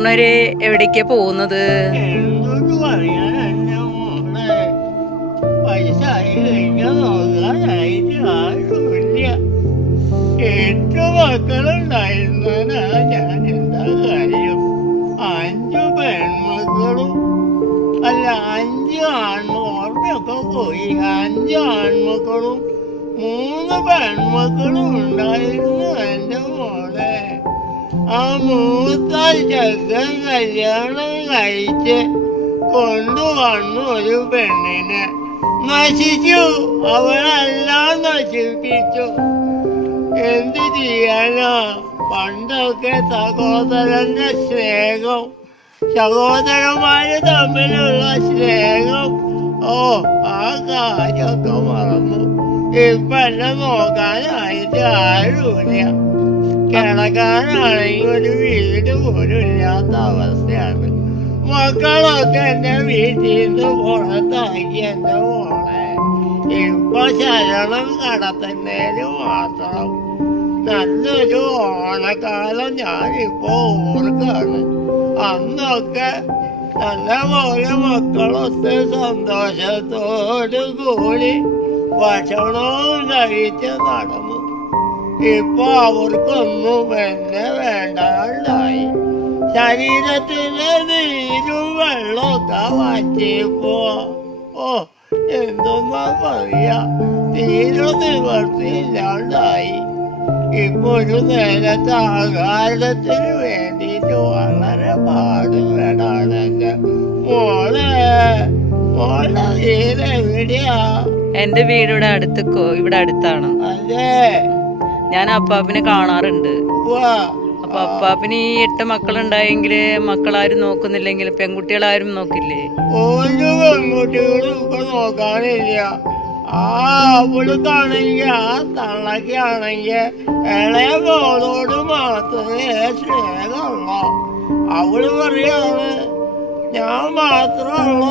പറഞ്ഞവര് എവിടേക്കാ പോകുന്നത്? എന്തൊരു പറയാൻ എന്നെ മോളെ, പൈസ ആയി കഴിഞ്ഞാൽ നോക്കാനായിട്ട് ആരുമില്ല. 8 മക്കളുണ്ടായിരുന്നാ ഞാൻ എന്താ കാര്യം? 5 പെൺമക്കളും അല്ല 5 ഓർമ്മയൊക്കെ പോയി. 5 ആൺമക്കളും 3 പെൺമക്കളും ഉണ്ടായിരുന്നു എൻ്റെ മോളെ. ആ മൂത്ത ചെക്കൻ കല്യാണം കഴിച്ച് കൊണ്ടുവന്നു ഒരു പെണ്ണിനെ. നശിച്ചു, അവളെല്ലാം നശിപ്പിച്ചു. എന്ത് ചെയ്യാനാ? പണ്ടൊക്കെ സഹോദരന്റെ സ്നേഹം, സഹോദരന്മാര് തമ്മിലുള്ള സ്നേഹം, ഓ ആ കാര്യമൊക്കെ മറന്നു. ഇപ്പൊ എന്നെ നോക്കാനായിട്ട് ആരുമില്ല. കിടക്കാനാണെങ്കിൽ ഒരു വീട് പോലും ഇല്ലാത്ത അവസ്ഥയാണ്. മക്കളൊക്കെ എന്റെ വീട്ടിൽ നിന്ന് പുറത്താക്കി എൻ്റെ മോളെ. ഇപ്പൊ ശരണം കടത്തുന്നതിന് മാത്രം നല്ലൊരു ഓണക്കാലം ഞാനിപ്പോ ഓർക്കാണ്. അന്നൊക്കെ നല്ലപോലെ മക്കളൊക്കെ സന്തോഷത്തോടു കൂടി ഭക്ഷണവും കഴിച്ച് നടന്നു. ഇപ്പൊ അവർക്കൊന്നും എന്നെ വേണ്ടാണ്ടായി. ശരീരത്തിലെ നീരും വെള്ളമൊക്കെ മാറ്റിയപ്പോ ഓ എന്തൊന്നാ പറയാ, തീരെ നിവർത്തിയില്ലാണ്ടായി. ഇപ്പൊ ഒരു നേരത്തെ ആഹാരത്തിന് വേണ്ടിയിട്ട് വളരെ പാടുപെടാണ് എന്റെ മോളെ. മോളെ വീടെവിടെയാ? എന്റെ വീട് ഇവിടെ അടുത്താണ്. അല്ലേ? ഞാൻ അപ്പാപ്പിനെ കാണാറുണ്ട്. വാ. അപ്പൊ അപ്പാപ്പിന് ഈ 8 മക്കളുണ്ടായെങ്കില് മക്കളാരും നോക്കുന്നില്ലെങ്കിൽ പെൺകുട്ടികളാരും നോക്കില്ലേ? ഒരു പെൺകുട്ടികളും ഇപ്പൊ നോക്കാനില്ല. അവൾക്കാണെങ്കിൽ ആ തള്ളക്കാണെങ്കിൽ ഇളയ മോളോട് മാത്രമേ സ്നേഹമുള്ളൂ. അവള് പറയാണ് ഞാൻ മാത്രമുള്ളൂ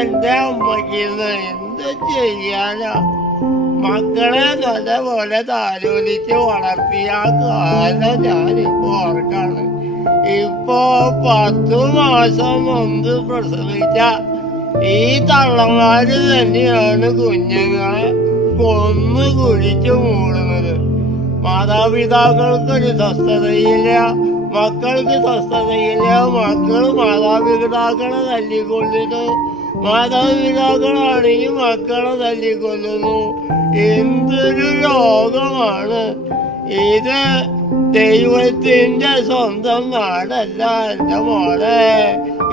എന്റെ അമ്മയ്ക്ക്. എന്ത് ചെയ്യാനാ? മക്കളെ നല്ലപോലെ താലോലിച്ച് വളർത്തിയ കാലം ഞാനിപ്പോ ഓർക്കാണ്. ഇപ്പോ 10 മാസം മുമ്പ് പ്രസവിച്ച ഈ തള്ളമാര് തന്നെയാണ് കുഞ്ഞുങ്ങളെ കൊന്നു കുഴിച്ചു മൂടുന്നത്. മാതാപിതാക്കൾക്കൊരു സ്വസ്ഥതയില്ല, മക്കൾക്ക് സ്വസ്ഥതയില്ല. മക്കൾ മാതാപിതാക്കളെ തല്ലിക്കൊള്ളുന്നു, മാതാപിതാക്കളാണെങ്കിൽ മക്കളെ തല്ലിക്കൊല്ലുന്നു. എന്തൊരു രോഗമാണ് ഇത്! ദൈവത്തിന്റെ സ്വന്തം നാടല്ല എൻ്റെ മോളെ.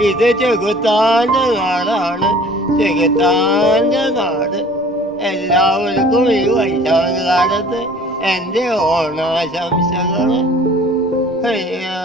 ഇത് ചെകുത്താന്റെ നാടാണ്, ചെകുത്താന്റെ നാട്. എല്ലാവർക്കും ഈ വൈശാഖകാലത്ത് എൻ്റെ ഓണാശംസകൾ. അയ്യോ.